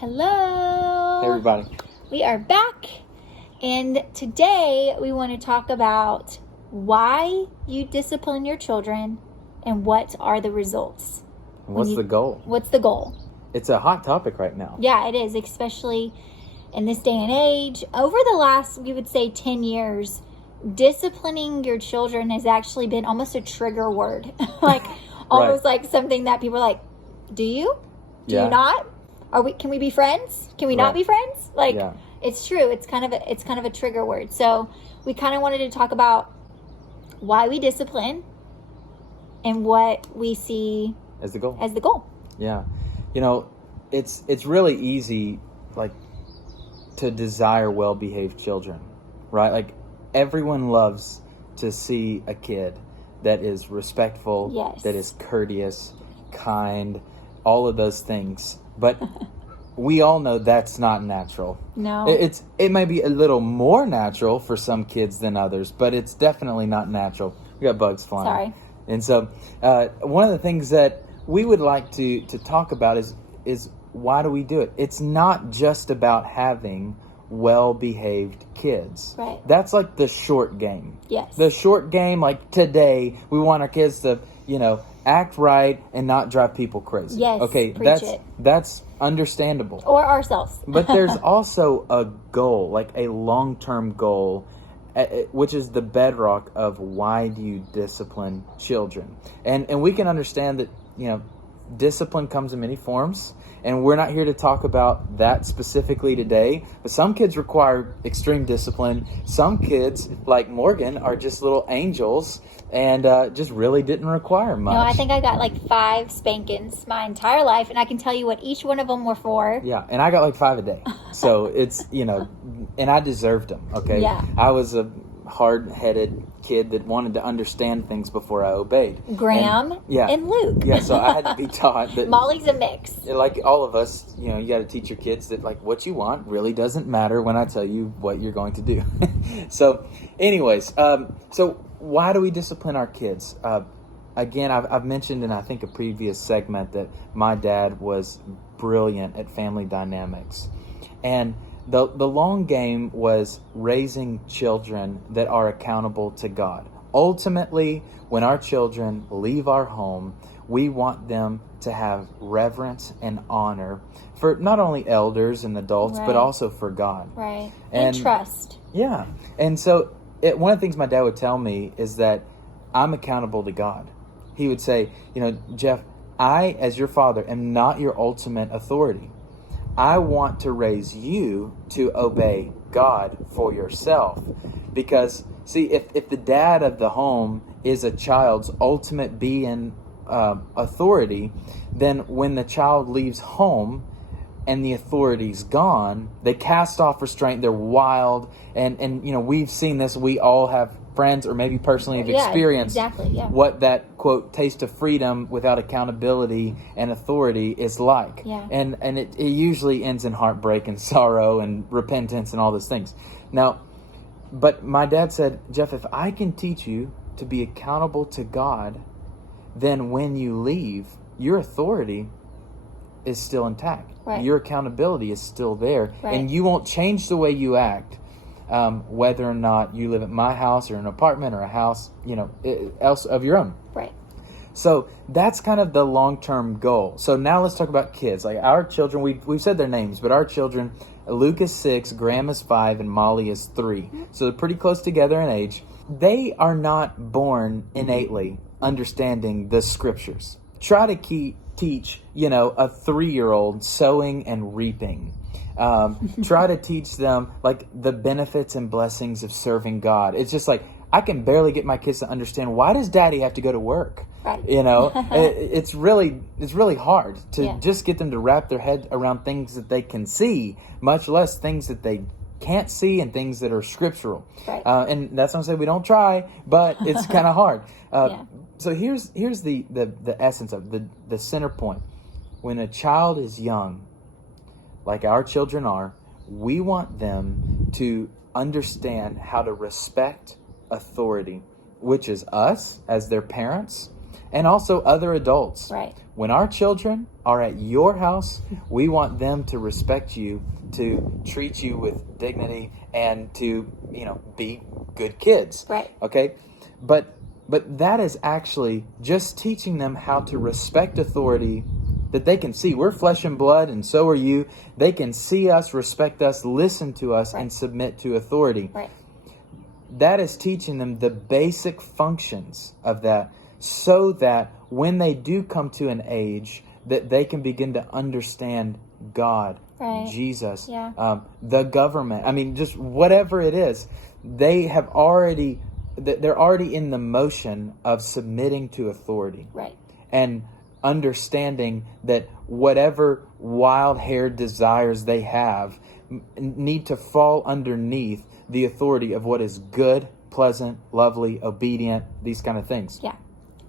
Hello. Hey everybody. We are back, and today we want to talk about why you discipline your children and what are the results. What's the goal? What's the goal? It's a hot topic right now. Yeah, it is, especially in this day and age. Over the last, we would say 10 years, disciplining your children has actually been almost a trigger word. Almost like something that people are like, do you? Do you not? Can we be friends? Can we not be friends? It's true. It's kind of a trigger word. So we kind of wanted to talk about why we discipline and what we see as the goal. Yeah. You know, it's really easy to desire well-behaved children, right? Like everyone loves to see a kid that is respectful, that is courteous, kind, all of those things. But we all know that's not natural. No. It might be a little more natural for some kids than others, but it's definitely not natural. We got bugs flying. Sorry. And so one of the things that we would like to talk about is why do we do it? It's not just about having well-behaved kids. Right. That's like the short game. Yes. The short game, like today, we want our kids to, act right and not drive people crazy. Yes. Okay, that's understandable. Or ourselves. But there's also a goal, like a long-term goal, which is the bedrock of why do you discipline children. And we can understand that, discipline comes in many forms. And we're not here to talk about that specifically today. But some kids require extreme discipline. Some kids, like Morgan, are just little angels and just really didn't require much. No, I think I got 5 spankings my entire life. And I can tell you what each one of them were for. Yeah, and I got 5 a day. So it's, and I deserved them, okay? Yeah. I was a hard-headed kid that wanted to understand things before I obeyed. Graham and Luke. Yeah, so I had to be taught that Molly's a mix. Like all of us, you got to teach your kids that what you want really doesn't matter when I tell you what you're going to do. So anyways, so why do we discipline our kids? Again, I've mentioned in I think a previous segment that my dad was brilliant at family dynamics. And the long game was raising children that are accountable to God. Ultimately, when our children leave our home, we want them to have reverence and honor for not only elders and adults, but also for God. Right. And trust. Yeah. And so one of the things my dad would tell me is that I'm accountable to God. He would say, Jeff, I, as your father, am not your ultimate authority. I want to raise you to obey God for yourself. Because, see, if the dad of the home is a child's ultimate being authority, then when the child leaves home and the authority's gone, they cast off restraint, they're wild, and we've seen this, we all have friends or maybe personally have experienced what that, quote, taste of freedom without accountability and authority is like. Yeah. And it usually ends in heartbreak and sorrow and repentance and all those things. Now, but my dad said, Jeff, if I can teach you to be accountable to God, then when you leave, your authority is still intact. Right. Your accountability is still there. Right. And you won't change the way you act. Whether or not you live at my house or an apartment or a house, else of your own. Right. So that's kind of the long-term goal. So now let's talk about kids. Like our children, we've said their names, but our children, Luke is 6, Graham is 5, and Molly is 3. Mm-hmm. So they're pretty close together in age. They are not born innately understanding the scriptures. Try to teach, a 3-year-old sowing and reaping. Try to teach them the benefits and blessings of serving God. It's just I can barely get my kids to understand, why does daddy have to go to work? Right. It's really hard to just get them to wrap their head around things that they can see, much less things that they can't see and things that are scriptural. Right. And that's not to say we don't try, but it's kind of hard. So here's the essence of the center point. When a child is young, like our children are, we want them to understand how to respect authority, which is us as their parents, and also other adults. Right. When our children are at your house, we want them to respect you, to treat you with dignity, and to, be good kids. Right. Okay? But that is actually just teaching them how to respect authority that they can see. We're flesh and blood, and so are you. They can see us, respect us, listen to us, and submit to authority. Right. That is teaching them the basic functions of that, so that when they do come to an age, that they can begin to understand God, Jesus, the government. I mean, just whatever it is, they're already in the motion of submitting to authority. Right. And understanding that whatever wild-haired desires they have need to fall underneath the authority of what is good, pleasant, lovely, obedient, these kind of things. Yeah.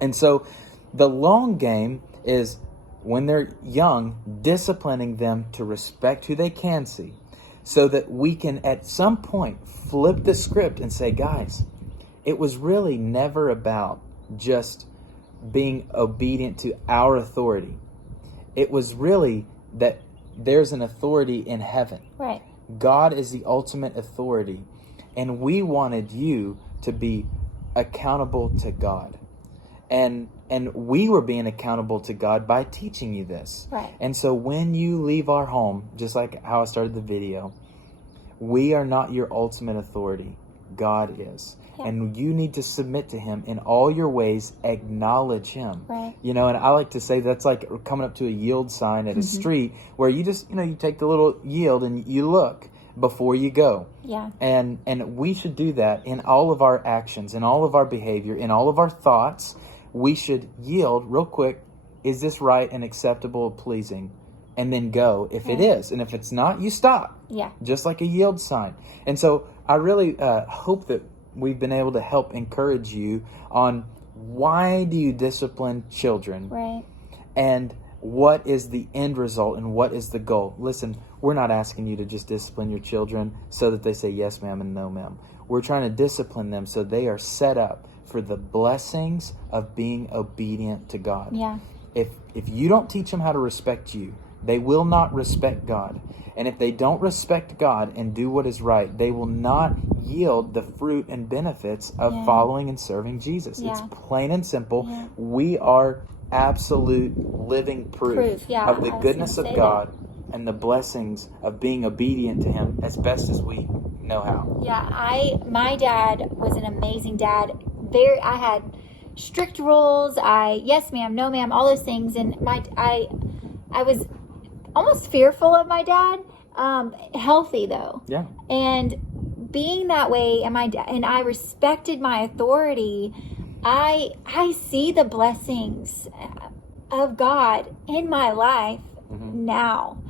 And so the long game is, when they're young, disciplining them to respect who they can see, so that we can at some point flip the script and say, guys, it was really never about just being obedient to our authority. It was really that there's an authority in heaven. Right. God is the ultimate authority, and we wanted you to be accountable to God. And we were being accountable to God by teaching you this. Right. And so when you leave our home, just like how I started the video, we are not your ultimate authority. God is. Yeah. And you need to submit to Him in all your ways, acknowledge Him. Right. And I like to say that's like coming up to a yield sign at a street, where you just, you take the little yield and you look before you go. Yeah. And we should do that in all of our actions, in all of our behavior, in all of our thoughts. We should yield real quick. Is this right and acceptable, pleasing? And then go if it is. And if it's not, you stop. Yeah. Just like a yield sign. And so I really hope that we've been able to help encourage you on, why do you discipline children? Right. And what is the end result and what is the goal? Listen, we're not asking you to just discipline your children so that they say yes, ma'am, and no, ma'am. We're trying to discipline them so they are set up for the blessings of being obedient to God. Yeah. If you don't teach them how to respect you, they will not respect God. And if they don't respect God and do what is right, they will not yield the fruit and benefits of following and serving Jesus. Yeah. It's plain and simple. Yeah. We are absolute living proof of the goodness of God and the blessings of being obedient to Him as best as we know how. Yeah, my dad was an amazing dad. I had strict rules. Yes ma'am, no ma'am, all those things. And I was almost fearful of my dad. Healthy though. Yeah. And being that way, and I respected my authority. I see the blessings of God in my life now.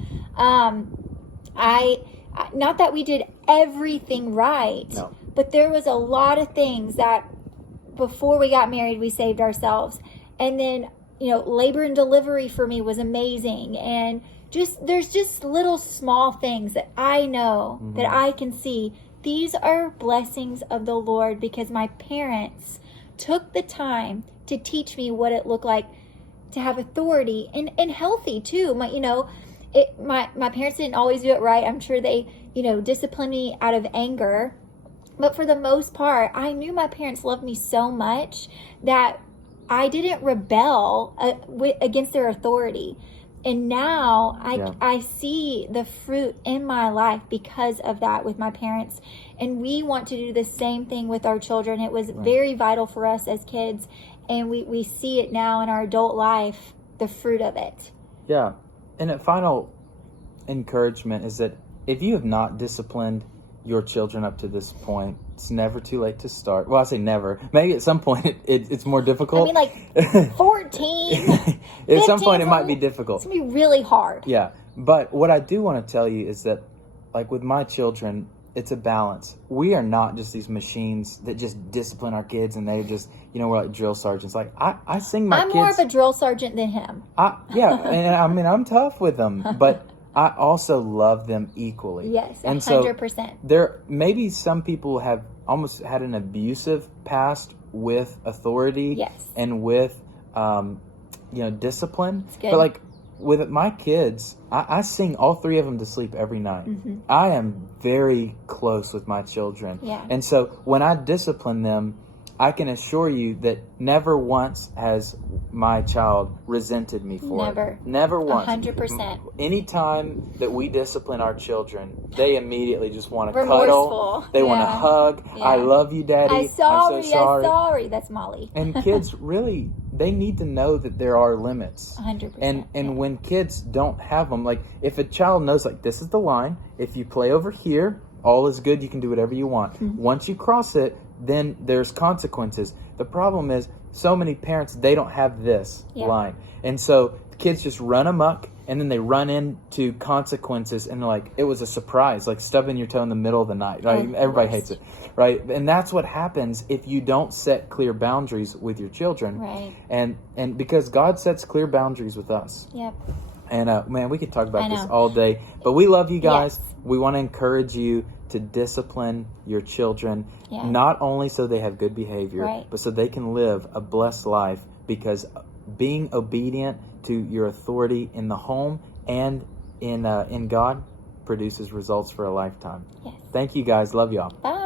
Not that we did everything right, but there was a lot of things that before we got married, we saved ourselves. And then, labor and delivery for me was amazing. And there's just little small things that I know that I can see. These are blessings of the Lord because my parents took the time to teach me what it looked like to have authority and healthy too. My parents didn't always do it right. I'm sure they, disciplined me out of anger. But for the most part, I knew my parents loved me so much that I didn't rebel against their authority. And now I see the fruit in my life because of that with my parents. And we want to do the same thing with our children. It was very vital for us as kids. And we see it now in our adult life, the fruit of it. Yeah. And a final encouragement is that if you have not disciplined your children up to this point, it's never too late to start. Well, I say never. Maybe at some point it's more difficult. I mean, 14. At some point it might be difficult. It's going to be really hard. Yeah. But what I do want to tell you is that, like with my children, it's a balance. We are not just these machines that just discipline our kids and they just, we're like drill sergeants. Like I sing my kids. I'm more of a drill sergeant than him. Yeah. And I mean, I'm tough with them, but I also love them equally. Yes, 100%. And so there maybe some people have almost had an abusive past with authority, yes, and with discipline. It's good. But like with my kids, I sing all 3 of them to sleep every night. Mm-hmm. I am very close with my children. Yeah. And so when I discipline them, I can assure you that never once has my child resented me for Never. it. Never once. 100%. Anytime that we discipline our children, they immediately just want to Remorseful. cuddle. They want to Yeah. hug. Yeah. I love you, Daddy. I'm sorry. I'm so sorry. I'm sorry. That's Molly. And kids really, they need to know that there are limits. 100%. And when kids don't have them, like if a child knows like this is the line, if you play over here, all is good, you can do whatever you want. Mm-hmm. Once you cross it, then there's consequences. The problem is so many parents, they don't have this line. And so kids just run amok, and then they run into consequences, and like it was a surprise, like stubbing your toe in the middle of the night. Right? Everybody hates it, right? And that's what happens if you don't set clear boundaries with your children. Right. And because God sets clear boundaries with us. Yep. And man, we could talk about this all day, but we love you guys. Yes. We want to encourage you to discipline your children, not only so they have good behavior, but so they can live a blessed life, because being obedient to your authority in the home and in God produces results for a lifetime. Yes. Thank you guys. Love y'all. Bye.